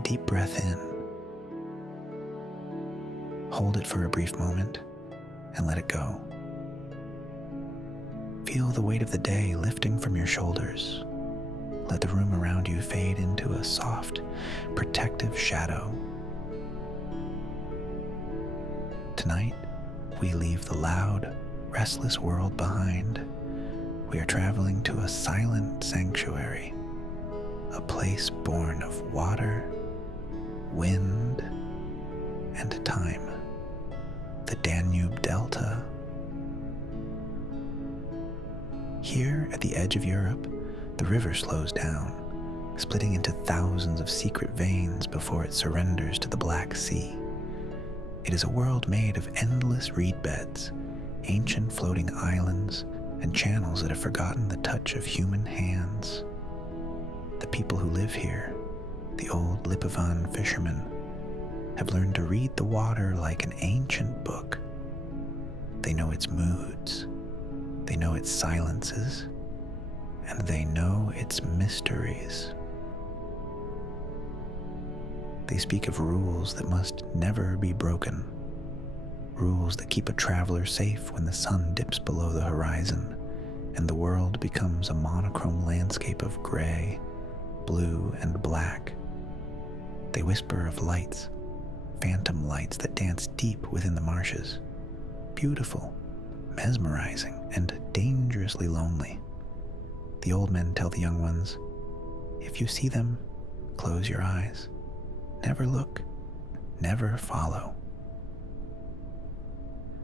a deep breath in. Hold it for a brief moment and let it go. Feel the weight of the day lifting from your shoulders. Let the room around you fade into a soft, protective shadow. Tonight, we leave the loud, restless world behind. We are traveling to a silent sanctuary, a place born of water, wind, and time. The Danube Delta. Here at the edge of Europe, the river slows down, splitting into thousands of secret veins before it surrenders to the Black Sea. It is a world made of endless reed beds, ancient floating islands, and channels that have forgotten the touch of human hands. The people who live here, the old Lipovan fishermen, have learned to read the water like an ancient book. They know its moods, they know its silences, and they know its mysteries. They speak of rules that must never be broken, rules that keep a traveler safe when the sun dips below the horizon and the world becomes a monochrome landscape of gray, blue, and black. They whisper of lights, phantom lights that dance deep within the marshes, beautiful, mesmerizing, and dangerously lonely. The old men tell the young ones, if you see them, close your eyes. Never look, never follow.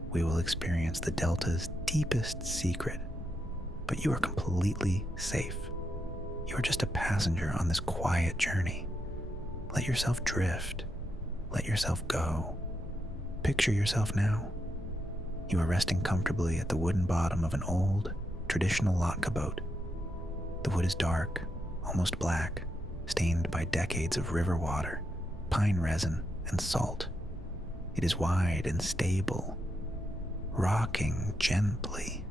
We will experience the Delta's deepest secret, but you are completely safe. You are just a passenger on this quiet journey. Let yourself drift. Let yourself go. Picture yourself now. You are resting comfortably at the wooden bottom of an old, traditional Lotca boat. The wood is dark, almost black, stained by decades of river water, pine resin, and salt. It is wide and stable, rocking gently,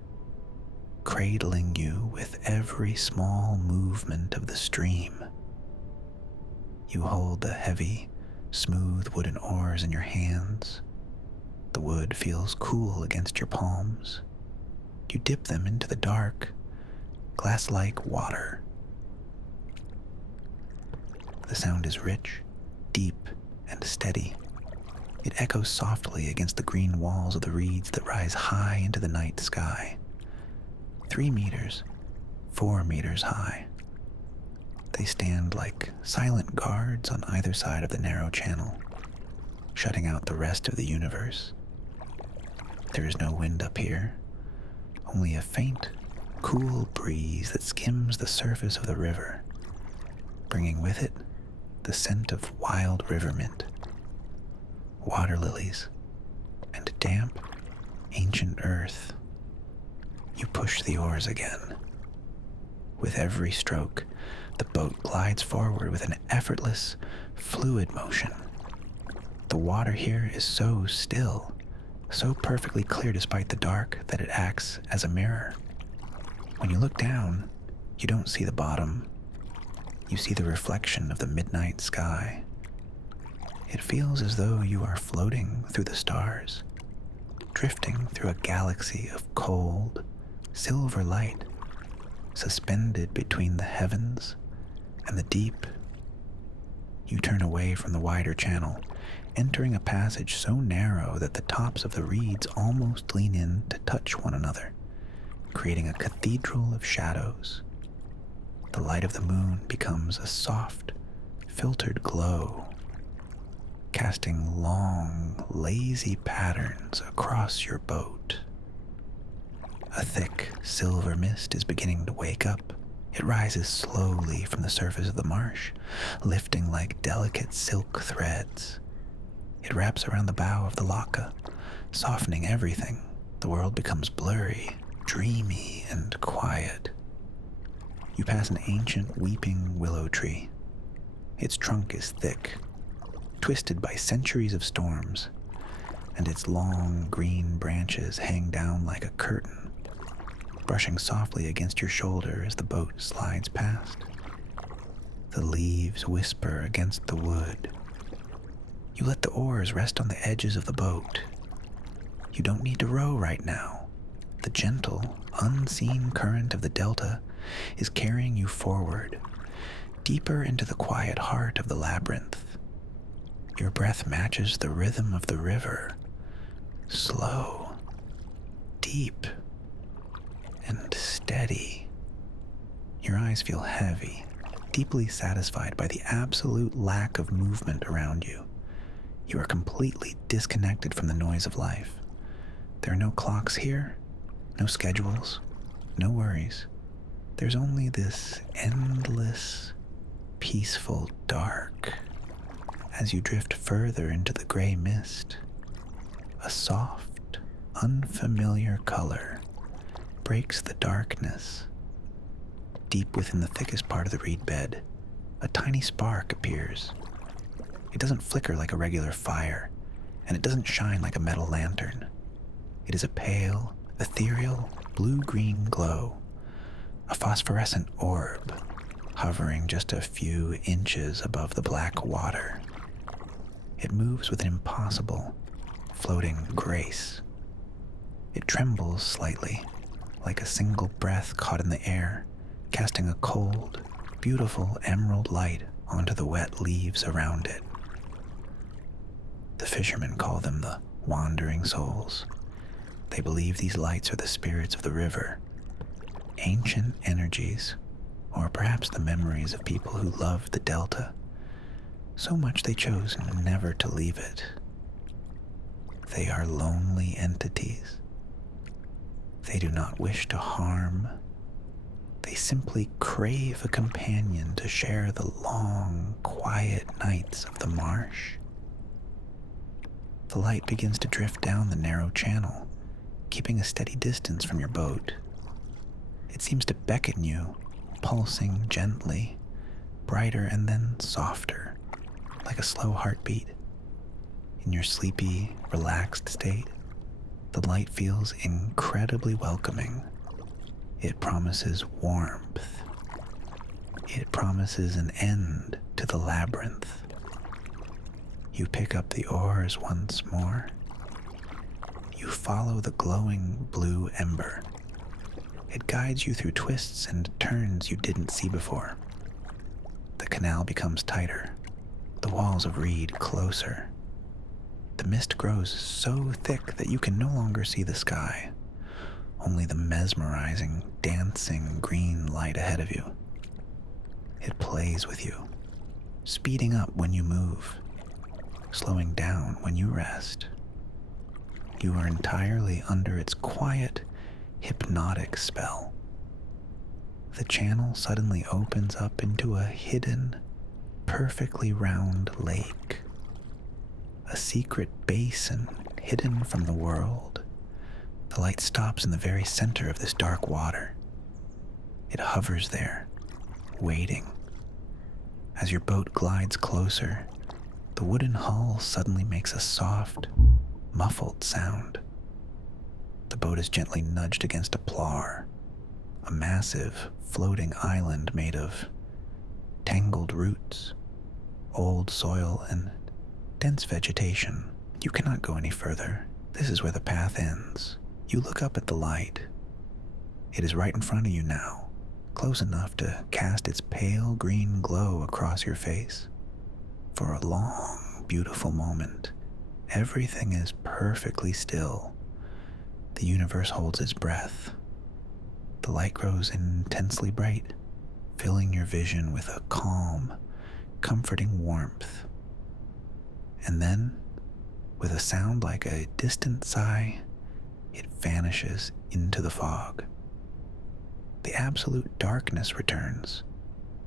cradling you with every small movement of the stream. You hold the heavy, smooth wooden oars in your hands. The wood feels cool against your palms. You dip them into the dark, glass-like water. The sound is rich, deep, and steady. It echoes softly against the green walls of the reeds that rise high into the night sky. 3 meters, 4 meters high. They stand like silent guards on either side of the narrow channel, shutting out the rest of the universe. There is no wind up here, only a faint, cool breeze that skims the surface of the river, bringing with it the scent of wild river mint, water lilies, and damp, ancient earth. You push the oars again. With every stroke, the boat glides forward with an effortless, fluid motion. The water here is so still, so perfectly clear despite the dark that it acts as a mirror. When you look down, you don't see the bottom. You see the reflection of the midnight sky. It feels as though you are floating through the stars, drifting through a galaxy of cold, silver light, suspended between the heavens and the deep. You turn away from the wider channel, entering a passage so narrow that the tops of the reeds almost lean in to touch one another, creating a cathedral of shadows. The light of the moon becomes a soft, filtered glow, casting long, lazy patterns across your boat. A thick, silver mist is beginning to wake up. It rises slowly from the surface of the marsh, lifting like delicate silk threads. It wraps around the bow of the Lotca, softening everything. The world becomes blurry, dreamy, and quiet. You pass an ancient weeping willow tree. Its trunk is thick, twisted by centuries of storms, and its long green branches hang down like a curtain, brushing softly against your shoulder as the boat slides past. The leaves whisper against the wood. You let the oars rest on the edges of the boat. You don't need to row right now. The gentle, unseen current of the delta is carrying you forward, deeper into the quiet heart of the labyrinth. Your breath matches the rhythm of the river, slow, deep, and steady. Your eyes feel heavy, deeply satisfied by the absolute lack of movement around you. You are completely disconnected from the noise of life. There are no clocks here, no schedules, no worries. There's only this endless, peaceful dark. As you drift further into the gray mist, a soft, unfamiliar color breaks the darkness. Deep within the thickest part of the reed bed, a tiny spark appears. It doesn't flicker like a regular fire, and it doesn't shine like a metal lantern. It is a pale, ethereal, blue-green glow, a phosphorescent orb hovering just a few inches above the black water. It moves with an impossible, floating grace. It trembles slightly, like a single breath caught in the air, casting a cold, beautiful emerald light onto the wet leaves around it. The fishermen call them the wandering souls. They believe these lights are the spirits of the river, ancient energies, or perhaps the memories of people who loved the delta, so much they chose never to leave it. They are lonely entities. They do not wish to harm. They simply crave a companion to share the long, quiet nights of the marsh. The light begins to drift down the narrow channel, keeping a steady distance from your boat. It seems to beckon you, pulsing gently, brighter and then softer, like a slow heartbeat. In your sleepy, relaxed state, the light feels incredibly welcoming. It promises warmth. It promises an end to the labyrinth. You pick up the oars once more. You follow the glowing blue ember. It guides you through twists and turns you didn't see before. The canal becomes tighter, the walls of reed closer. The mist grows so thick that you can no longer see the sky, only the mesmerizing, dancing green light ahead of you. It plays with you, speeding up when you move, slowing down when you rest. You are entirely under its quiet, hypnotic spell. The channel suddenly opens up into a hidden, perfectly round lake. A secret basin hidden from the world. The light stops in the very center of this dark water. It hovers there, waiting. As your boat glides closer, the wooden hull suddenly makes a soft, muffled sound. The boat is gently nudged against a plar, a massive, floating island made of tangled roots, old soil, and dense vegetation. You cannot go any further. This is where the path ends. You look up at the light. It is right in front of you now, close enough to cast its pale green glow across your face. For a long, beautiful moment, everything is perfectly still. The universe holds its breath. The light grows intensely bright, filling your vision with a calm, comforting warmth. And then, with a sound like a distant sigh, it vanishes into the fog. The absolute darkness returns,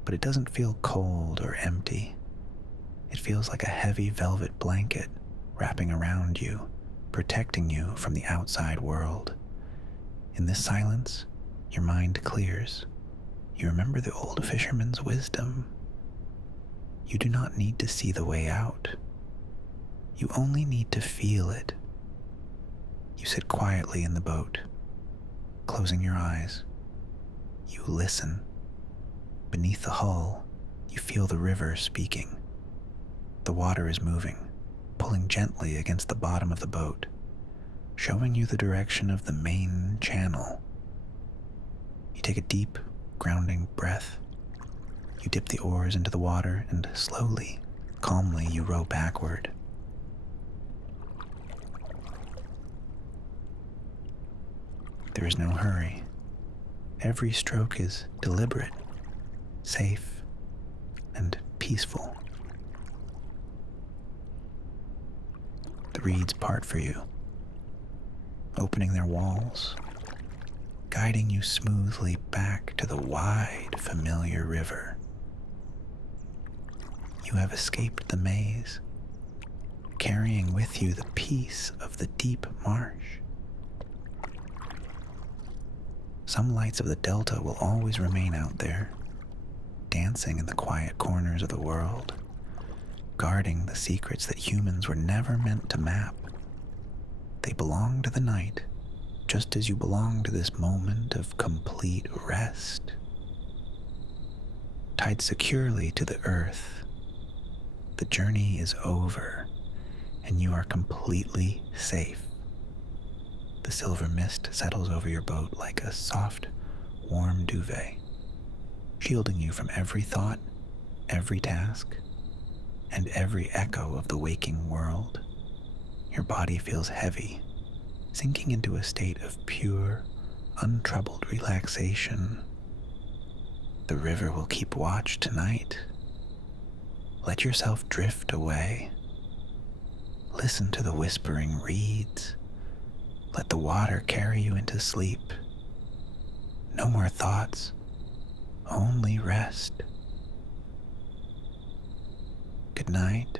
but it doesn't feel cold or empty. It feels like a heavy velvet blanket wrapping around you, protecting you from the outside world. In this silence, your mind clears. You remember the old fisherman's wisdom. You do not need to see the way out. You only need to feel it. You sit quietly in the boat, closing your eyes. You listen. Beneath the hull, You feel the river speaking. The water is moving, pulling gently against the bottom of the boat, showing you the direction of the main channel. You take a deep, grounding breath. You dip the oars into the water and slowly, calmly you row backward. There is no hurry. Every stroke is deliberate, safe, and peaceful. The reeds part for you, opening their walls, guiding you smoothly back to the wide, familiar river. You have escaped the maze, carrying with you the peace of the deep marsh. Some lights of the Delta will always remain out there, dancing in the quiet corners of the world, guarding the secrets that humans were never meant to map. They belong to the night, just as you belong to this moment of complete rest. Tied securely to the earth, the journey is over, and you are completely safe. The silver mist settles over your boat like a soft, warm duvet, shielding you from every thought, every task, and every echo of the waking world. Your body feels heavy, sinking into a state of pure, untroubled relaxation. The river will keep watch tonight. Let yourself drift away. Listen to the whispering reeds. Let the water carry you into sleep. No more thoughts, only rest. Good night.